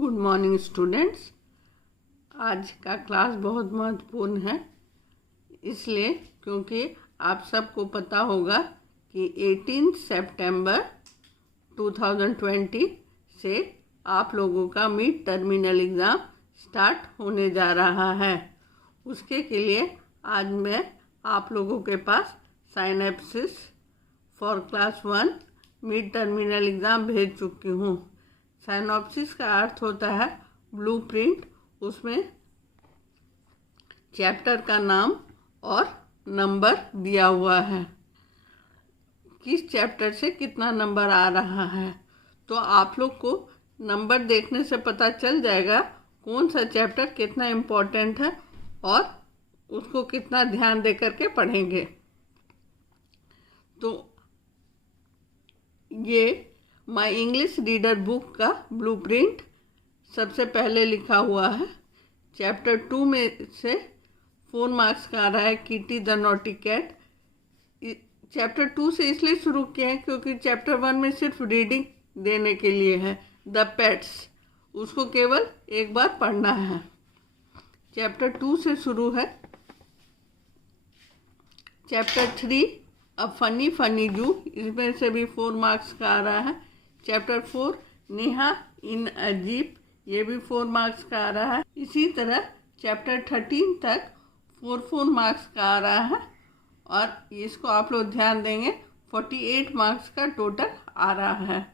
Good morning students. आज का class बहुत महत्वपूर्ण है, इसलिए क्योंकि आप सबको पता होगा कि 18 सितंबर 2020 से आप लोगों का मिड टर्मिनल एग्ज़ाम स्टार्ट होने जा रहा है। उसके के लिए आज मैं आप लोगों के पास synopsis for class 1 mid terminal exam भेज चुकी हूँ। साइनॉप्सिस का अर्थ होता है ब्लूप्रिंट। उसमें चैप्टर का नाम और नंबर दिया हुआ है, किस चैप्टर से कितना नंबर आ रहा है। तो आप लोग को नंबर देखने से पता चल जाएगा कौन सा चैप्टर कितना इम्पोर्टेंट है और उसको कितना ध्यान दे करके पढ़ेंगे। तो ये माय इंग्लिश रीडर बुक का ब्लूप्रिंट सबसे पहले लिखा हुआ है। चैप्टर 2 में से 4 मार्क्स का आ रहा है, Kitty the naughty cat. Chapter 2 से इसलिए शुरू किए हैं क्योंकि चैप्टर 1 में सिर्फ रीडिंग देने के लिए है। द पेट्स उसको केवल एक बार पढ़ना है। चैप्टर 2 से शुरू है। चैप्टर 3 अ फनी फनी जू, इसमें से भी 4 मार्क्स का आ रहा है। चैप्टर 4 नेहा इन अजीब, ये भी 4 मार्क्स का आ रहा है। इसी तरह चैप्टर 13 तक 4 मार्क्स का आ रहा है और इसको आप लोग ध्यान देंगे 48 मार्क्स का टोटल आ रहा है।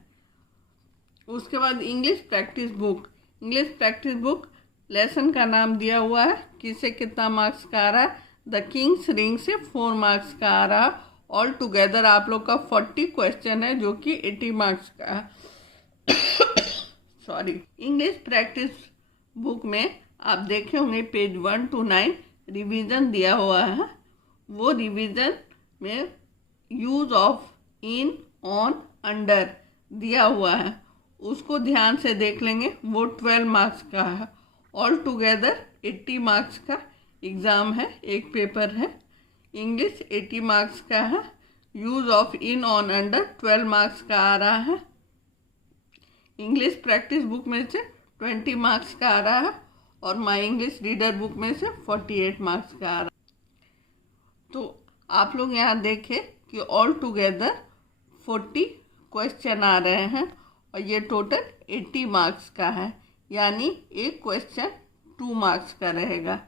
उसके बाद English practice book. English practice book lesson का नाम दिया हुआ है, किससे कितना मार्क्स का आ रहा है। द किंग्स रिंग से 4 मार्क्स का आ रहा है। ऑल टुगेदर आप लोग का 40 क्वेश्चन है जो कि 80 मार्क्स का है। सॉरी। इंग्लिश प्रैक्टिस बुक में आप देखे होंगे पेज 1 to 9 रिवीजन दिया हुआ है। वो रिवीजन में use of in on under दिया हुआ है, उसको ध्यान से देख लेंगे। वो 12 मार्क्स का है। ऑल टुगेदर 80 मार्क्स का एग्ज़ाम है, एक पेपर है। इंग्लिश 80 मार्क्स का है। Use of in on under 12 marks का आ रहा है। इंग्लिश प्रैक्टिस बुक में से 20 मार्क्स का आ रहा है और माय इंग्लिश रीडर बुक में से 48 मार्क्स का आ रहा है। तो आप लोग यहाँ देखें कि ऑल टुगेदर 40 क्वेश्चन आ रहे हैं और ये टोटल 80 मार्क्स का है, यानी एक क्वेश्चन 2 मार्क्स का रहेगा।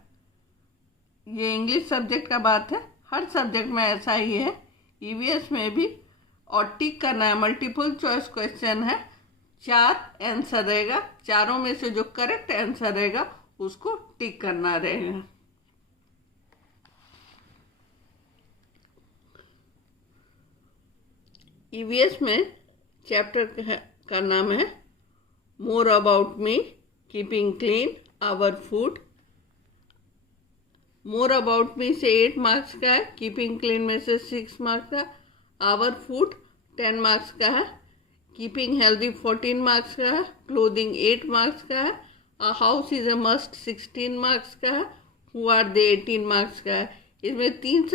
ये इंग्लिश सब्जेक्ट का बात है, हर सब्जेक्ट में ऐसा ही है। ईवीएस में भी और टिक करना है। मल्टीपल चॉइस क्वेश्चन है, 4 आंसर रहेगा, चारों में से जो करेक्ट आंसर रहेगा उसको टिक करना रहेगा। ईवीएस में चैप्टर का नाम है more about me, keeping clean our food. More about me से 8 मार्क्स का है, कीपिंग क्लीन में से 6 मार्क्स का, आवर फूड 10 मार्क्स का है, कीपिंग हेल्दी 14 मार्क्स का है, क्लोथिंग 8 मार्क्स का है, a house is a must 16 marks का है, हु आर दे 18 मार्क्स का है। इसमें 3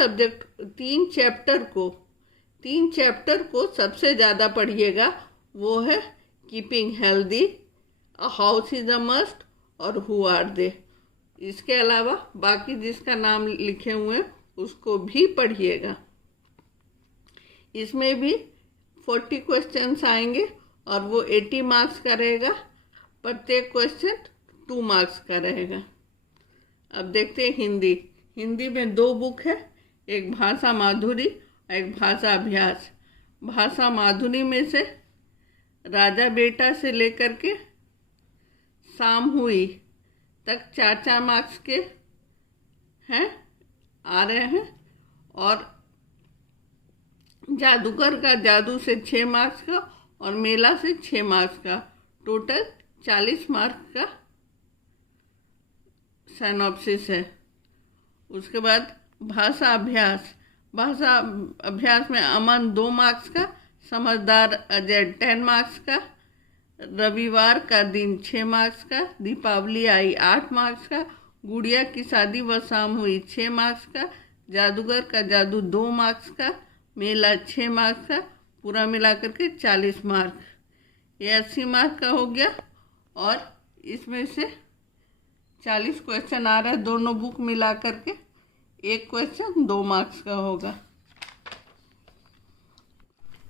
चैप्टर को सबसे ज़्यादा पढ़िएगा। वो है keeping healthy, a house is a must और हु आर दे। इसके अलावा बाकी जिसका नाम लिखे हुए हैं उसको भी पढ़िएगा। इसमें भी 40 क्वेश्चंस आएंगे और वो 80 मार्क्स का रहेगा। प्रत्येक क्वेश्चन 2 मार्क्स का रहेगा। अब देखते हैं हिंदी। हिंदी में 2 बुक है, एक भाषा माधुरी और एक भाषा अभ्यास। भाषा माधुरी में से राजा बेटा से लेकर के शाम हुई तक 4 मार्क्स के हैं, आ रहे हैं। और जादूगर का जादू से 6 मार्क्स का और मेला से 6 मार्क्स का, टोटल 40 मार्क्स का साइनॉप्सिस है। उसके बाद भाषा अभ्यास में अमन 2 मार्क्स का, समझदार अजय 10 मार्क्स का, रविवार का दिन 6 मार्क्स का, दीपावली आई 8 मार्क्स का, गुड़िया की शादी व शाम हुई 6 मार्क्स का, जादूगर का जादू 2 मार्क्स का, मेला 6 मार्क्स का, पूरा मिलाकर के 40 मार्क्स। ये 80 मार्क का हो गया। और इसमें से 40 क्वेश्चन आ रहा है, दोनों बुक मिला करके। एक क्वेश्चन 2 मार्क्स का होगा।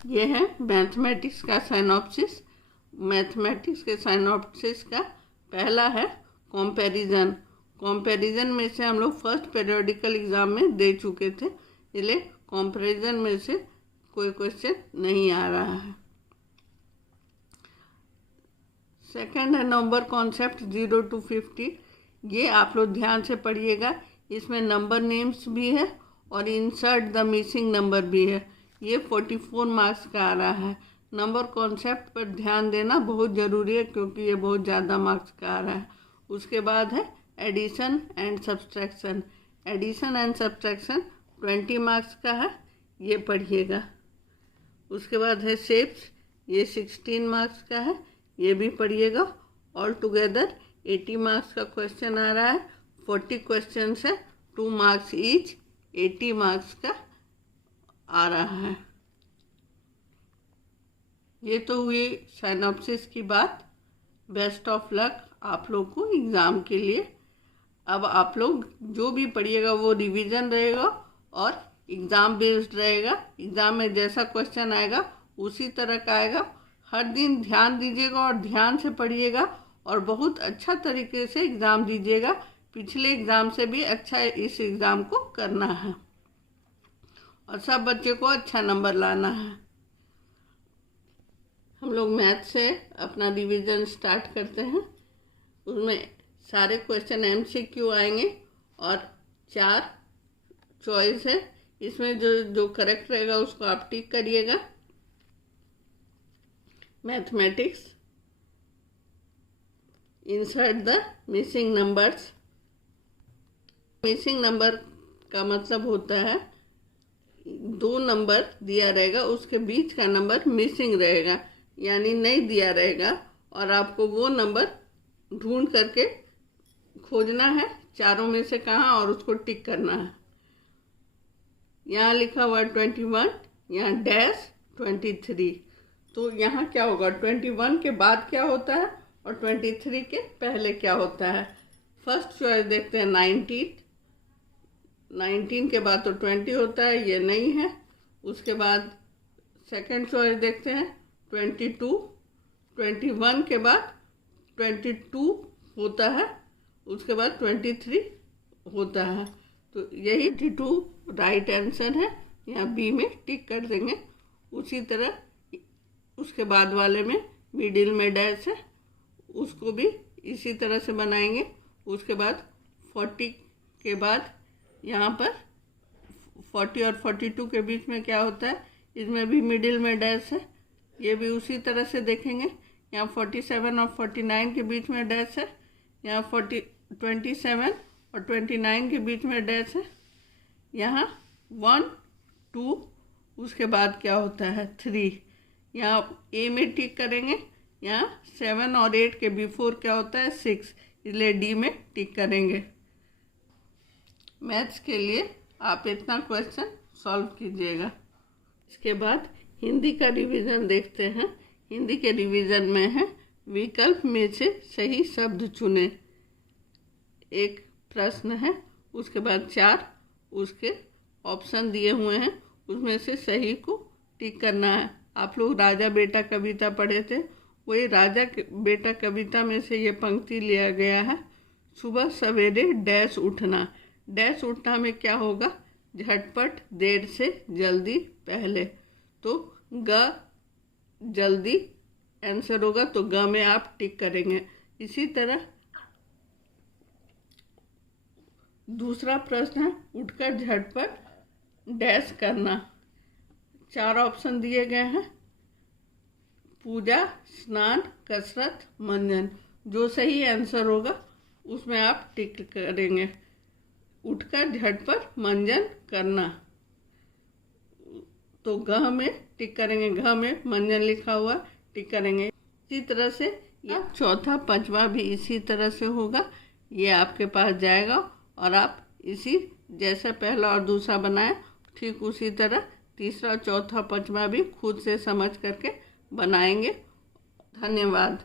ये है मैथमेटिक्स का साइनॉप्सिस। मैथमेटिक्स के साइनॉप्सिस का पहला है कंपैरिजन। कंपैरिजन में से हम लोग फर्स्ट पीरियोडिकल एग्जाम में दे चुके थे, इसलिए कंपैरिजन में से कोई क्वेश्चन नहीं आ रहा है। सेकंड है नंबर कॉन्सेप्ट 0 to 50। ये आप लोग ध्यान से पढ़िएगा, इसमें नंबर नेम्स भी है और इंसर्ट द मिसिंग नंबर भी है। ये 44 मार्क्स का आ रहा है। नंबर कॉन्सेप्ट पर ध्यान देना बहुत ज़रूरी है, क्योंकि ये बहुत ज़्यादा मार्क्स का आ रहा है। उसके बाद है addition and subtraction. Addition and subtraction 20 marks का है, ये पढ़िएगा। उसके बाद है शेप्स, ये 16 मार्क्स का है, ये भी पढ़िएगा। ऑल टुगेदर 80 मार्क्स का क्वेश्चन आ रहा है। 40 क्वेश्चन है, 2 मार्क्स ईच, 80 मार्क्स का आ रहा है। ये तो हुई साइनॉप्सिस की बात। बेस्ट ऑफ लक आप लोग को एग्ज़ाम के लिए। अब आप लोग जो भी पढ़िएगा वो रिवीजन रहेगा और एग्ज़ाम बेस्ड रहेगा। एग्ज़ाम में जैसा क्वेश्चन आएगा उसी तरह का आएगा। हर दिन ध्यान दीजिएगा और ध्यान से पढ़िएगा और बहुत अच्छा तरीके से एग्ज़ाम दीजिएगा। पिछले एग्ज़ाम से भी अच्छा इस एग्ज़ाम को करना है और सब बच्चे को अच्छा नंबर लाना है। हम लोग मैथ से अपना रिवीजन स्टार्ट करते हैं। उसमें सारे क्वेश्चन MCQ आएंगे और 4 चॉइस है। इसमें जो करेक्ट रहेगा उसको आप टिक करिएगा। Mathematics, insert the missing numbers. Missing number का मतलब होता है 2 नंबर दिया रहेगा, उसके बीच का नंबर मिसिंग रहेगा, यानी नहीं दिया रहेगा और आपको वो नंबर ढूंढ करके खोजना है चारों में से कहाँ, और उसको टिक करना है। यहाँ लिखा हुआ 21, यहाँ डैश 23। तो यहाँ क्या होगा, 21 के बाद क्या होता है और 23 के पहले क्या होता है। फर्स्ट चॉइस देखते हैं 19 के बाद तो 20 होता है, ये नहीं है। उसके बाद सेकंड चॉइस देखते हैं 22। 21 के बाद 22 होता है, उसके बाद 23 होता है। तो यही 22 राइट आंसर है। यहाँ बी में टिक कर देंगे। उसी तरह उसके बाद वाले में मिडिल में डैश है, उसको भी इसी तरह से बनाएंगे। उसके बाद 40 के बाद यहाँ पर 40 और 42 के बीच में क्या होता है, इसमें भी मिडिल में डैश है, ये भी उसी तरह से देखेंगे। यहाँ 47 और 49 के बीच में डैश है, यहाँ 27 और 29 के बीच में डैश है, यहाँ 1 2, उसके बाद क्या होता है 3, यहाँ ए में टिक करेंगे। यहाँ 7 और 8 के बिफोर क्या होता है 6, इसलिए डी में टिक करेंगे। मैथ्स के लिए आप इतना क्वेश्चन सॉल्व कीजिएगा। इसके बाद हिंदी का रिवीजन देखते हैं। हिंदी के रिवीजन में है विकल्प में से सही शब्द चुने। एक प्रश्न है, उसके बाद 4 उसके ऑप्शन दिए हुए हैं, उसमें से सही को टिक करना है। आप लोग राजा बेटा कविता पढ़े थे, वही राजा बेटा कविता में से ये पंक्ति लिया गया है। सुबह सवेरे डैश उठना। डैश उठना में क्या होगा, झटपट, देर से, जल्दी, पहले। तो ग जल्दी आंसर होगा, तो ग में आप टिक करेंगे। इसी तरह दूसरा प्रश्न है उठकर झटपट डैश करना। 4 ऑप्शन दिए गए हैं, पूजा, स्नान, कसरत, मंजन। जो सही आंसर होगा उसमें आप टिक करेंगे। उठकर झटपट मंजन करना, तो घ में टिक करेंगे, घ में मंजन लिखा हुआ टिक करेंगे। इसी तरह से यह चौथा 5वां भी इसी तरह से होगा, ये आपके पास जाएगा और आप इसी जैसा पहला और दूसरा बनाए ठीक उसी तरह तीसरा, चौथा, 5वां भी खुद से समझ करके बनाएंगे। धन्यवाद।